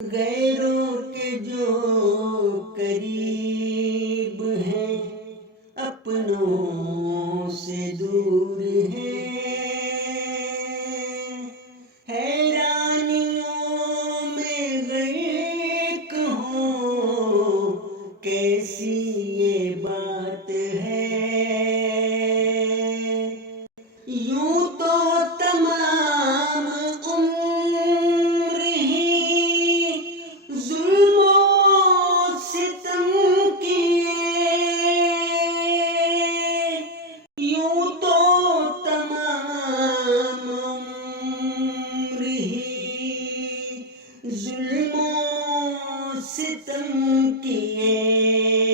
غیروں کے جو قریب ہیں اپنوں سے دور ہیں، حیرانیوں میں غرق ہوں کیسی یہ بات ہے۔ یوں تو تمام عمر ہی ظلم و ستم کیے، یوں تو تمام عمر ہی ظلم و ستم کیے،